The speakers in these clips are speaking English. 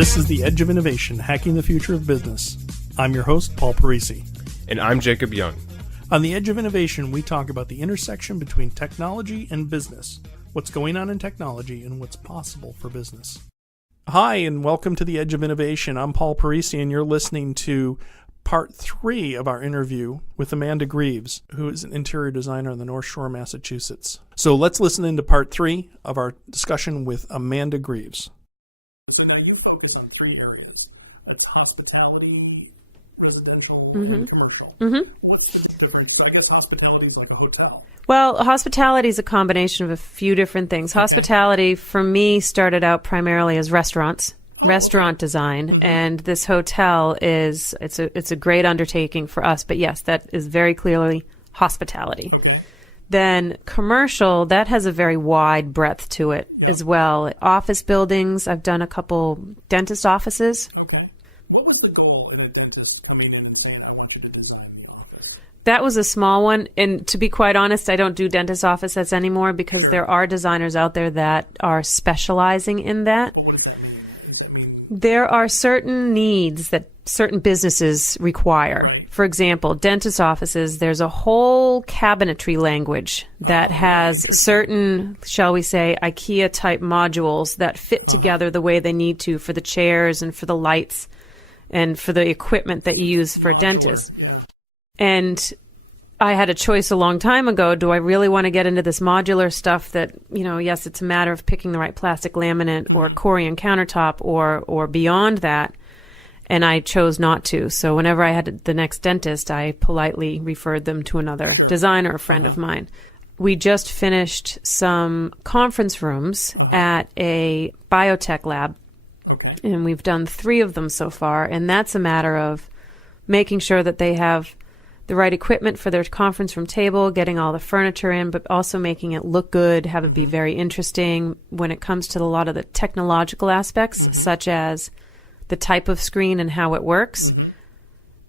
This is The Edge of Innovation, Hacking the Future of Business. I'm your host, Paul Parisi. And I'm Jacob Young. On The Edge of Innovation, we talk about the intersection between technology and business, what's going on in technology, and what's possible for business. Hi, and welcome to The Edge of Innovation. I'm Paul Parisi, and you're listening to Part 3 of our interview with Amanda Greaves, who is an interior designer in the North Shore, Massachusetts. So let's listen into Part 3 of our discussion with Amanda Greaves. So now you focus on three areas. It's hospitality, residential, and commercial. What's the difference? So I guess hospitality is like a hotel. Well, hospitality is a combination of a few different things. Okay. Hospitality, for me, started out primarily as restaurants. Restaurant design, and this hotel is it's a great undertaking for us. But yes, that is very clearly hospitality. Okay. Then commercial, that has a very wide breadth to it as well. Office buildings, I've done a couple dentist offices. Okay. What was the goal in a dentist coming in and saying, I want you to design the office? That was a small one. And to be quite honest, I don't do dentist offices anymore because there are designers out there that are specializing in that. But what does that mean? Does that mean... There are certain needs that certain businesses require. Right. For example, dentist offices, there's a whole cabinetry language that has certain, shall we say, IKEA-type modules that fit together the way they need to for the chairs and for the lights and for the equipment that you use for dentists. Modular, yeah. And I had a choice a long time ago. Do I really want to get into this modular stuff that, yes, it's a matter of picking the right plastic laminate or Corian countertop or beyond that? And I chose not to. So whenever I had the next dentist, I politely referred them to another designer friend of mine. We just finished some conference rooms at a biotech lab. Okay. And we've done 3 of them so far. And that's a matter of making sure that they have the right equipment for their conference room table, getting all the furniture in, but also making it look good, have it be very interesting when it comes to a lot of the technological aspects, such as the type of screen and how it works.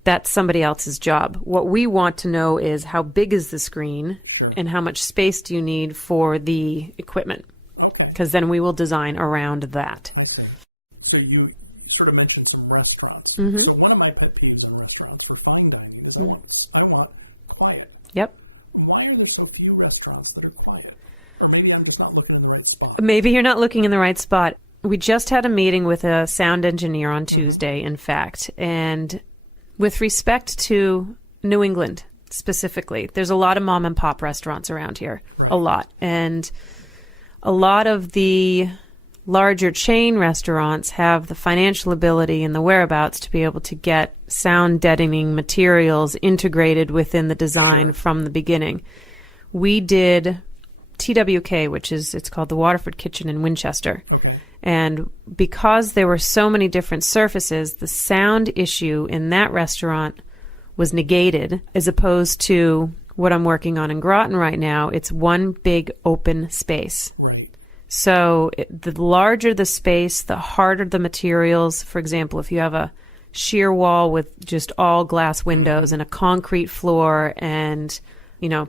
That's somebody else's job. What we want to know is how big is the screen and how much space do you need for the equipment. Okay. Because then we will design around that. I see. So you sort of mentioned some restaurants. So one of my pet peeves on restaurants for fine dining is I want quiet. Yep. Why are there so few restaurants that are quiet? Or maybe I'm just not looking in the right spot. Maybe you're not looking in the right spot. We just had a meeting with a sound engineer on Tuesday, in fact, and with respect to New England specifically, there's a lot of mom and pop restaurants around here. Right. A lot. And a lot of the larger chain restaurants have the financial ability and the whereabouts to be able to get sound deadening materials integrated within the design from the beginning. We did TWK, it's called the Waterford Kitchen in Winchester. Okay. And because there were so many different surfaces, the sound issue in that restaurant was negated, as opposed to what I'm working on in Groton right now. It's one big open space. Right. So the larger the space, the harder the materials. For example, if you have a sheer wall with just all glass windows and a concrete floor and,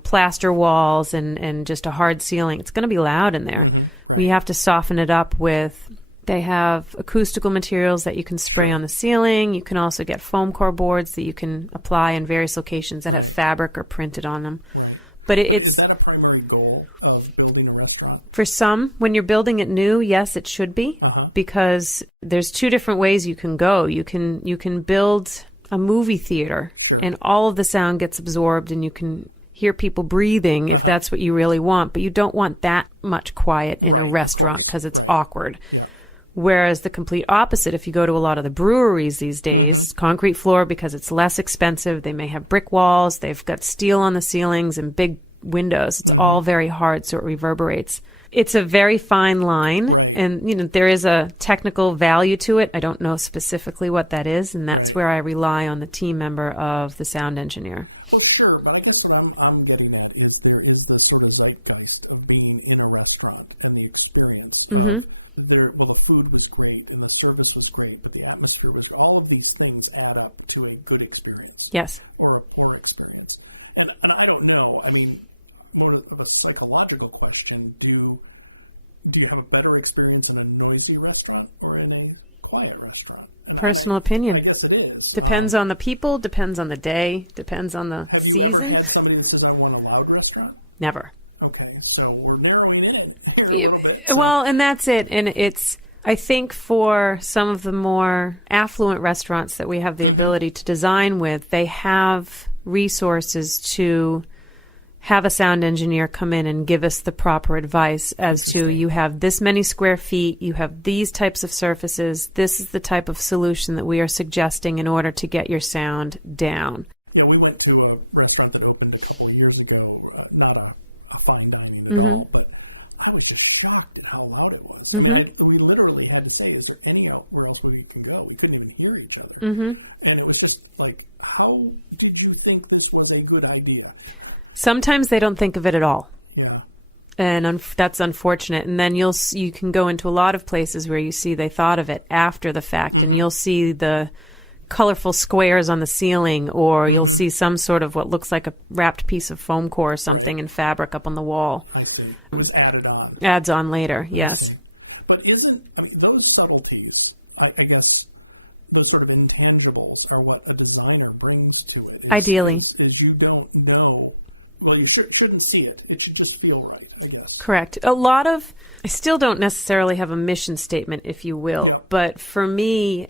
plaster walls and just a hard ceiling, it's going to be loud in there. Right. You have to soften it up with, they have acoustical materials that you can spray on the ceiling. You can also get foam core boards that you can apply in various locations that have fabric or printed on them. Right. But is that a primary goal of building a restaurant? For some, when you're building it new, yes, it should be. Because there's 2 different ways you can go. You can build a movie theater, and all of the sound gets absorbed, and you can hear people breathing if that's what you really want. But you don't want that much quiet in a restaurant because it's awkward. Yeah. Whereas the complete opposite, if you go to a lot of the breweries these days, concrete floor because it's less expensive. They may have brick walls. They've got steel on the ceilings and big windows. It's all very hard, so it reverberates. It's a very fine line. Right. And, there is a technical value to it. I don't know specifically what that is, and that's where I rely on the team member of the sound engineer. Well, sure, but I guess what I'm getting at is there is the sort of zeitgeist of being in a restaurant and the experience of the food was great and the service was great, but the atmosphere was, all of these things add up to a good experience. Yes. Or a poor experience. And I don't know. I mean, more of a psychological question. Do you have a better experience in a noisy restaurant or in a quiet restaurant. And Personal opinion. I guess it is. Depends on the people, depends on the day, depends on the Have you season. ever had somebody that says, I want a loud restaurant? Never. Okay, so we're narrowing in it here a little bit. So. Well, and that's it. And it's, I think for some of the more affluent restaurants that we have the ability to design with, they have resources to have a sound engineer come in and give us the proper advice as to you have this many square feet, you have these types of surfaces, this is the type of solution that we are suggesting in order to get your sound down. Yeah, we went to a restaurant that opened a couple of years ago, not a fine dining at all, but I was just shocked at how loud it was. I mean, we literally had to say, is there anywhere else we can go? We couldn't even hear each other. And it was just like, how did you think this was a good idea? Sometimes they don't think of it at all. Yeah. And that's unfortunate. And then you can go into a lot of places where you see they thought of it after the fact, and you'll see the colorful squares on the ceiling, or you'll see some sort of what looks like a wrapped piece of foam core or something in fabric up on the wall. I see. It was added on. Adds on later, yes. I see. But those subtleties, I guess, those sort of intangibles are what a designer brings to it. Ideally. Is you don't know. Well, you shouldn't see it. It should just feel right, I guess. Correct. I still don't necessarily have a mission statement, if you will. Yep. But for me,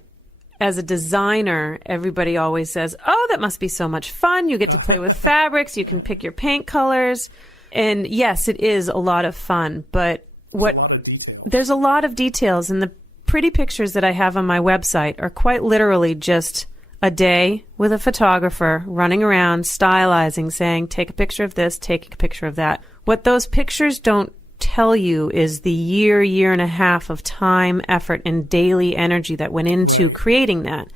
as a designer, everybody always says, oh, that must be so much fun. You get to play with fabrics. You can pick your paint colors. And yes, it is a lot of fun. But there's a lot of details. There's a lot of details. And the pretty pictures that I have on my website are quite literally just a day with a photographer running around, stylizing, saying, take a picture of this, take a picture of that. What those pictures don't tell you is the year and a half of time, effort, and daily energy that went into creating that.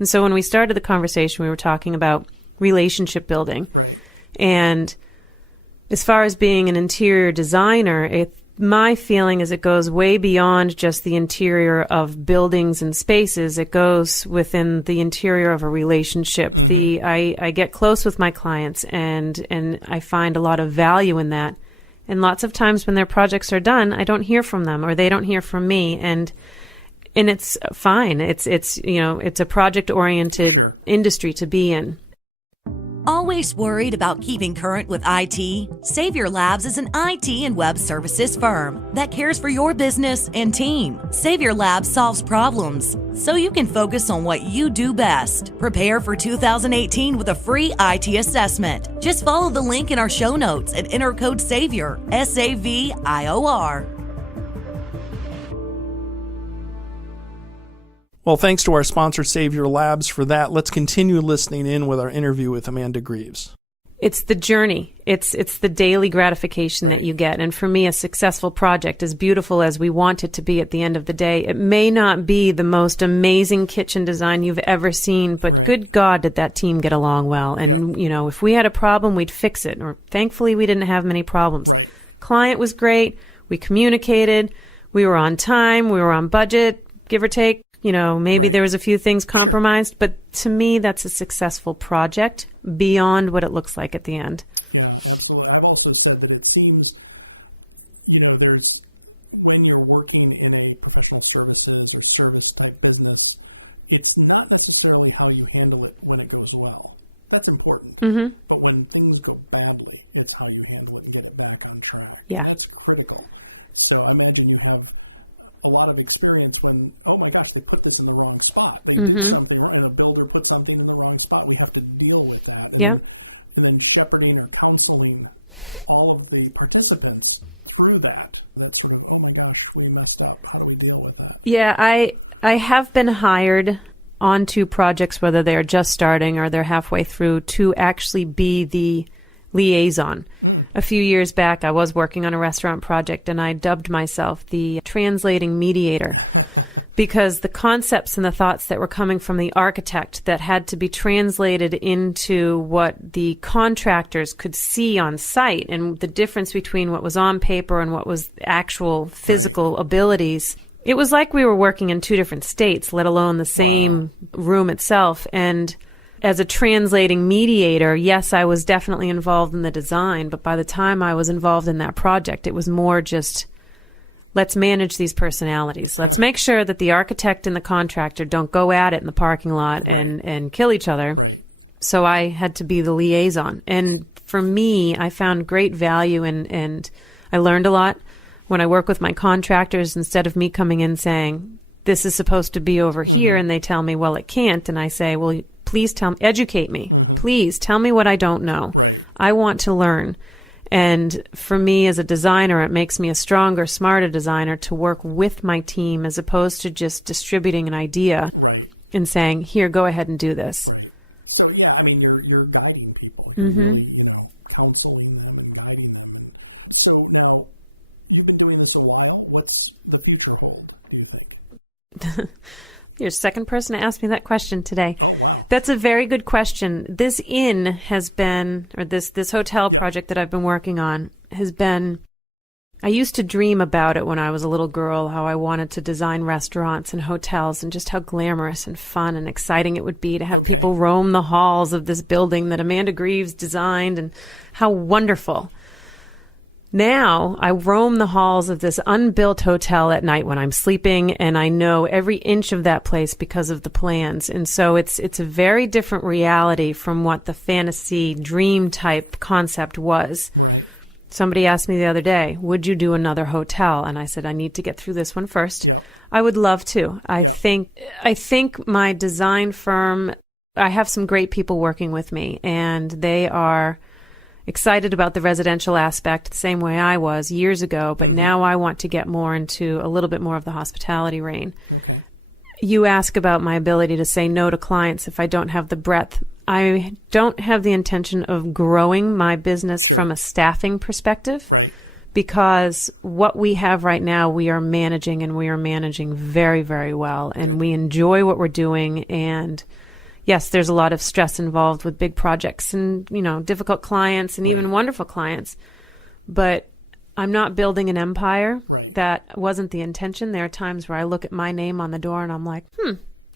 And so when we started the conversation, we were talking about relationship building. Right. And as far as being an interior designer, my feeling is it goes way beyond just the interior of buildings and spaces. It goes within the interior of a relationship. I get close with my clients, and I find a lot of value in that. And lots of times when their projects are done, I don't hear from them, or they don't hear from me, and it's fine. It's a project-oriented industry to be in. Always worried about keeping current with IT? SaviorLabs is an IT and web services firm that cares for your business and team. SaviorLabs solves problems so you can focus on what you do best. Prepare for 2018 with a free IT assessment. Just follow the link in our show notes and enter code SAVIOR, SAVIOR. Well, thanks to our sponsor, SaviorLabs, for that. Let's continue listening in with our interview with Amanda Greaves. It's the journey. It's the daily gratification that you get. And for me, a successful project, as beautiful as we want it to be at the end of the day, it may not be the most amazing kitchen design you've ever seen, but good God, did that team get along well. And, if we had a problem, we'd fix it. Or thankfully, we didn't have many problems. Right. Client was great. We communicated. We were on time. We were on budget, give or take. Maybe there was a few things compromised, but to me, that's a successful project beyond what it looks like at the end. Yeah, absolutely. I've also said that it seems, there's, when you're working in a professional services or service type business, it's not necessarily how you handle it when it goes well. That's important. But when things go badly, it's how you handle it and get it back on track. Yeah. And that's critical. So I imagine you have a lot of experience when, oh my gosh, they put this in the wrong spot. They did something wrong, and a builder put something in the wrong spot. We have to deal with that. And then shepherding or counseling all of the participants through that sort of, oh my gosh, we messed up. How do we deal with that? Yeah, I have been hired onto projects, whether they're just starting or they're halfway through, to actually be the liaison. A few years back, I was working on a restaurant project, and I dubbed myself the translating mediator because the concepts and the thoughts that were coming from the architect that had to be translated into what the contractors could see on site, and the difference between what was on paper and what was actual physical abilities. It was like we were working in two different states, let alone the same room itself. And as a translating mediator, yes, I was definitely involved in the design, but by the time I was involved in that project, it was more just let's manage these personalities. Let's make sure that the architect and the contractor don't go at it in the parking lot and kill each other. Right. So I had to be the liaison. And for me, I found great value and I learned a lot when I work with my contractors. Instead of me coming in saying, this is supposed to be over here, and they tell me, well, it can't. And I say, well, please educate me. Please tell me what I don't know. Right. I want to learn. And for me as a designer, it makes me a stronger, smarter designer to work with my team as opposed to just distributing an idea. Right. And saying, here, go ahead and do this. Right. So, yeah, I mean, you're guiding people. You're really, counseling them and guiding them. And so now you've been doing this a while. What's the future hold, do you think? You're the second person to ask me that question today. Oh, wow. That's a very good question. This inn has been, or this hotel project that I've been working on has been, I used to dream about it when I was a little girl, how I wanted to design restaurants and hotels and just how glamorous and fun and exciting it would be to have people roam the halls of this building that Amanda Greaves designed, and how wonderful. Now, I roam the halls of this unbuilt hotel at night when I'm sleeping, and I know every inch of that place because of the plans. And so it's a very different reality from what the fantasy dream type concept was. Right. Somebody asked me the other day, would you do another hotel? And I said, I need to get through this one first. Yep. I would love to. I think my design firm, I have some great people working with me, and they are excited about the residential aspect the same way I was years ago, but now I want to get more into a little bit more of the hospitality reign. Okay. You ask about my ability to say no to clients if I don't have the breadth. I don't have the intention of growing my business from a staffing perspective. Right. Because what we have right now, we are managing, and we are managing very, very well. And we enjoy what we're doing. And yes, there's a lot of stress involved with big projects and, difficult clients and even wonderful clients. But I'm not building an empire. Right. That wasn't the intention. There are times where I look at my name on the door and I'm like,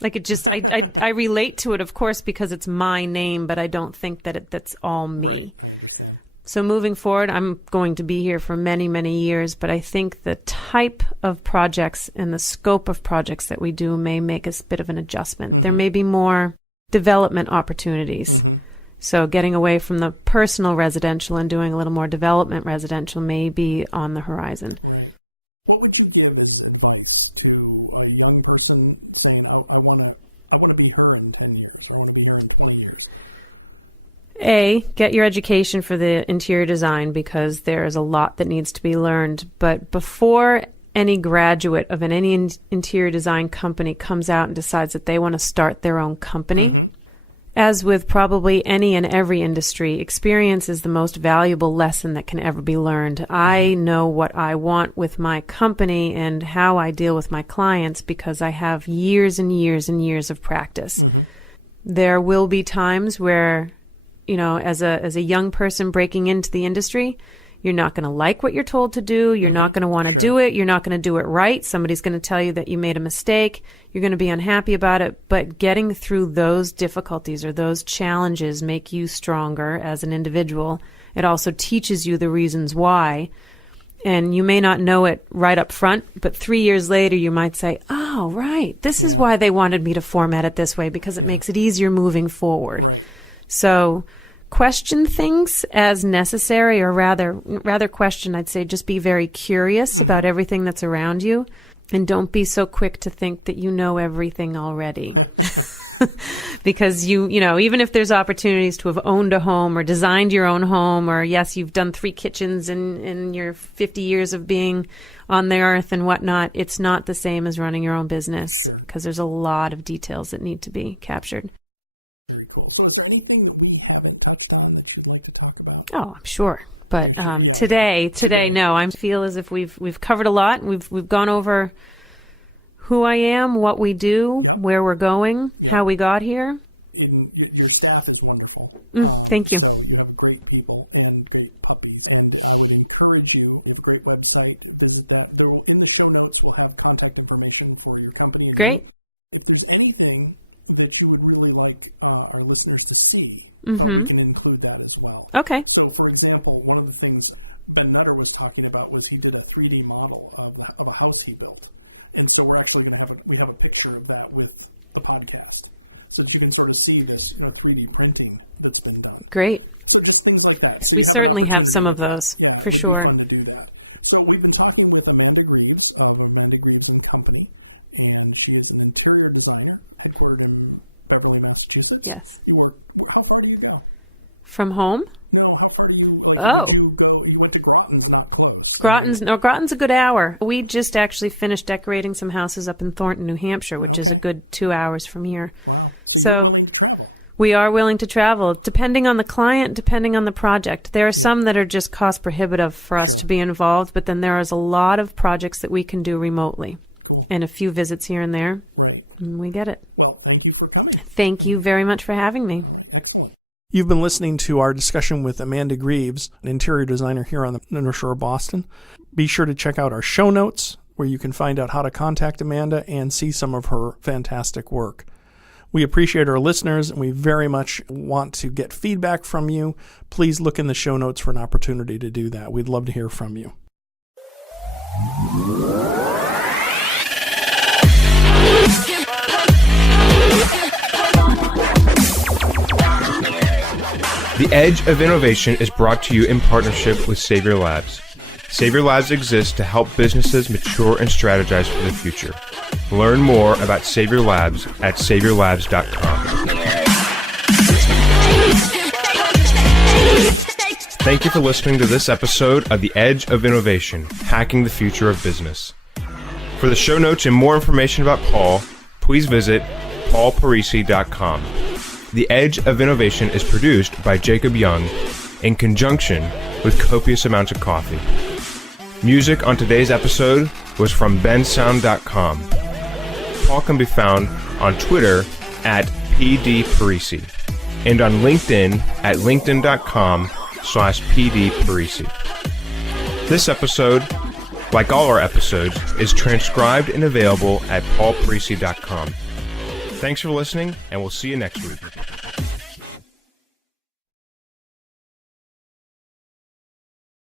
Like it just, I relate to it, of course, because it's my name, but I don't think that that's all me. Right. I understand. So moving forward, I'm going to be here for many, many years, but I think the type of projects and the scope of projects that we do may make a bit of an adjustment. There may be more development opportunities. So getting away from the personal residential and doing a little more development residential may be on the horizon. Right. What would you give as advice to a young person saying, I want to be her in 10 years, or I want to be her in 20 years? A, get your education for the interior design, because there is a lot that needs to be learned. But before any graduate of any interior design company comes out and decides that they want to start their own company, as with probably any and every industry, experience is the most valuable lesson that can ever be learned. I know what I want with my company and how I deal with my clients because I have years and years and years of practice. There will be times where, as a young person breaking into the industry, you're not going to like what you're told to do. You're not going to want to do it. You're not going to do it right. Somebody's going to tell you that you made a mistake. You're going to be unhappy about it. But getting through those difficulties or those challenges make you stronger as an individual. It also teaches you the reasons why. And you may not know it right up front, but 3 years later you might say, oh, right, this is why they wanted me to format it this way, because it makes it easier moving forward. Right. So question things as necessary, or rather question, I'd say just be very curious about everything that's around you, and don't be so quick to think that you know everything already. Because you know, even if there's opportunities to have owned a home or designed your own home, or yes, you've done 3 kitchens in your 50 years of being on the earth and whatnot, it's not the same as running your own business. Sure. Because there's a lot of details that need to be captured. Very cool. So is there anything that we haven't touched on that you'd like to talk about? Oh, I'm sure. But sure? Yeah, today, no. I feel as if we've covered a lot. We've gone over who I am, what we do, where we're going, how we got here. Your staff is wonderful. Thank you. So you have great people and great puppies. And I would encourage you have a great website. Visit that. In the show notes, we'll have contact information for your company and you. If there's anything that you would really like our listeners to see, we can include that as well. Okay. So, for example, one of the things Ben Nutter was talking about was he did a 3D model of a house he built. And so we're actually going to have a picture of that with the podcast so that you can sort of see this, 3D printing that's been done. Great. So just things like that. So We you have an certainly opportunity have some with of that. those, Yeah, for it would be sure. fun to do that. So we've been talking with Amanda Greaves of Amanda Greaves and Company, and she is an interior designer headquartered in Beverly, Massachusetts. Yes. You work. How far do you go? From home? No, how far do you would you go? You went to Groton's, not close. Groton's a good hour. We just actually finished decorating some houses up in Thornton, New Hampshire, which is a good 2 hours from here. Wow. So you're willing to travel. We are willing to travel, depending on the client, depending on the project. There are some that are just cost prohibitive for us to be involved, but then there is a lot of projects that we can do remotely. Cool. And a few visits here and there. Right. And we get it. Well, thank you for coming. Thank you very much for having me. All right. Excellent. You've been listening to our discussion with Amanda Greaves, an interior designer here on the North Shore of Boston. Be sure to check out our show notes where you can find out how to contact Amanda and see some of her fantastic work. We appreciate our listeners, and we very much want to get feedback from you. Please look in the show notes for an opportunity to do that. We'd love to hear from you. The Edge of Innovation is brought to you in partnership with SaviorLabs. SaviorLabs exists to help businesses mature and strategize for the future. Learn more about SaviorLabs at SaviorLabs.com. Thank you for listening to this episode of The Edge of Innovation, Hacking the Future of Business. For the show notes and more information about Paul, please visit paulparisi.com. The Edge of Innovation is produced by Jacob Young in conjunction with copious amounts of coffee. Music on today's episode was from bensound.com. Paul can be found on Twitter at pdparisi and on LinkedIn at linkedin.com/pdparisi. This episode, like all our episodes, is transcribed and available at paulparisi.com. Thanks for listening, and we'll see you next week.